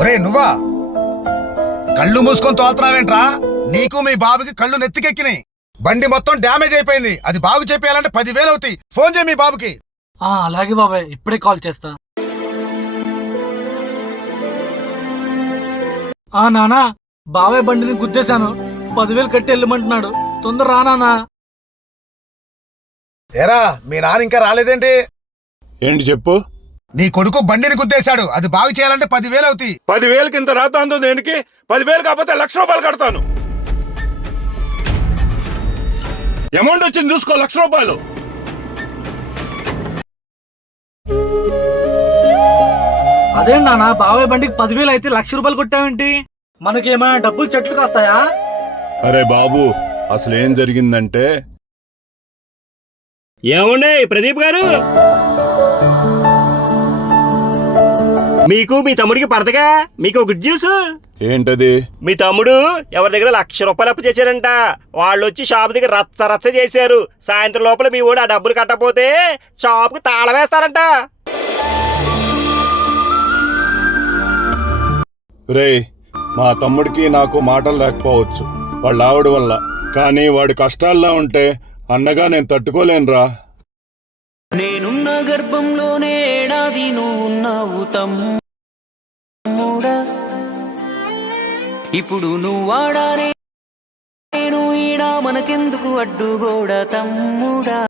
ఒరే నువ్వా కళ్ళు మూసుకొని తోలుతున్నావేంట్రా? నీకు మీ బాబుకి కళ్ళు నెత్తికెక్కినాయి. బండి మొత్తం డ్యామేజ్ అయిపోయింది. అది బాగు చెప్పాలంటే 10,000 అవుతాయి. ఫోన్ చేయి మీ బాబుకి. అలాగే బాబాయ్, ఇప్పుడే కాల్ చేస్తా. నానా, బాబాయ్ బండిని గుద్దేశాను, 10,000 కట్టి వెళ్ళమంటున్నాడు. తొందర రా నానా. ఏరా మీ నాన్న ఇంకా రాలేదేంటి? ఏంటి చెప్పు. నీ కొడుకు బండిని గుద్దేశాడు. అది బాగు చేయాలంటే 10,000 అవుతాయి. 10,000కి ఇంత రాత అందో దేనికి? 10,000 కాకపోతే ₹1,00,000 కడతాను. అమౌంట్ వచ్చింది చూసుకో, ₹1,00,000. అదేంటి నానా, బాబాయ్ బండికి 10,000 అయితే ₹1,00,000 కొట్టావేంటి? మనకేమైనా డబ్బులు చెట్లు కాస్తాయా? అరే బాబు, అసలు ఏం జరిగిందంటే, ఏముండే ప్రదీప్ గారు, మీకు మీ తమ్ముడికి పడతగా మీకు గుడ్ న్యూస్. ఏంటది? మీ తమ్ముడు ఎవరి దగ్గర ₹1,00,000 అప్పు చేశారంట. వాళ్ళు వచ్చి షాప్ దగ్గర రచ్చ రచ్చ చేశారు. సాయంత్రం లోపల మీ వాడు ఆ డబ్బులు కట్టకపోతే షాప్కి తాళం వేస్తారంట. రేయ్, మా తమ్ముడికి నాకు మాటలు లేకపోవచ్చు వాళ్ళ ఆవిడ వల్ల, కానీ వాడి కష్టాల్లో ఉంటే అన్నగా నేను తట్టుకోలేనురా. నేనున్న గర్భంలోనే ఏడాది నువ్వున్నావు తమ్ముడా, ఇప్పుడు నువ్వాడా నేను ఈడా, మనకెందుకు అడ్డుగోడ తమ్ముడా.